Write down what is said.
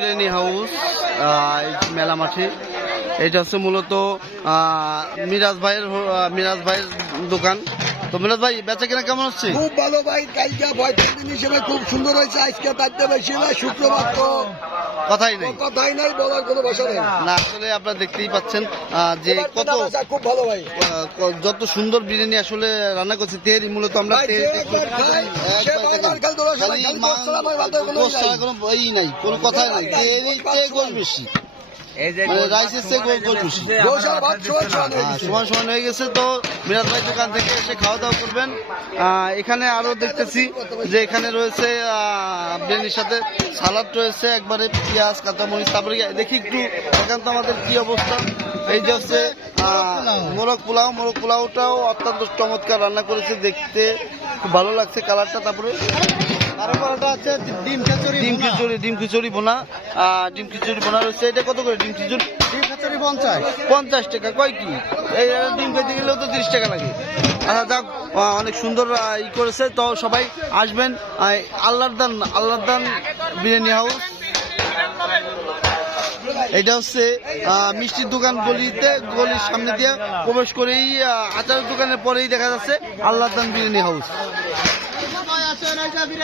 Biryani house মেলা মাঠে। এটা হচ্ছে মূলত মিরাজ ভাইয়ের দোকান। তো মিরাজ ভাই, বেচা কেনা কেমন হচ্ছে? খুব ভালো ভাই। কালকে দিন হিসেবে খুব সুন্দর হয়েছে। আজকে তার বেশি না, শুক্রবার তো কথাই নাই, বলার কোনো ভাষা নেই। না, আসলে আপনারা দেখতেই পাচ্ছেন যে কত খুব ভালো ভাই, যত সুন্দর বিরিয়ানি আসলে রান্না করছে। তেহারি মূলত আমরা কোনো কথাই নাই, তেহারি বেশি সমান হয়ে গেছে। তো মিরাজ ভাই দোকান থেকে এসে খাওয়া দাওয়া করবেন। এখানে আরো দেখতেছি যে এখানে রয়েছে বিরিয়ানির সাথে সালাদ রয়েছে, একবারে পেঁয়াজ কাঁচামরিচ। তারপরে দেখি একটু এখান তো আমাদের কি অবস্থা। এই যে হচ্ছে মোরগ পোলাওটাও অত্যন্ত চমৎকার রান্না করেছে, দেখতে খুব ভালো লাগছে কালারটা। তারপরে ডিম খিচুড়ি বোনা রয়েছে। এটা কত করে ডিম খিচুড়ি? 50 টাকা। কয় কি এই ডিম খেতে গেলেও তো 30 টাকা লাগে। আচ্ছা যাক, অনেক সুন্দর ই করেছে। তো সবাই আসবেন আল্লাহর দান বিরিয়ানি হাউস। এটা হচ্ছে মিষ্টির দোকান গলির সামনে দিয়ে প্রবেশ করেই আচারের দোকানের পরেই দেখা যাচ্ছে আল্লাহর দান বিরিয়ানি হাউস।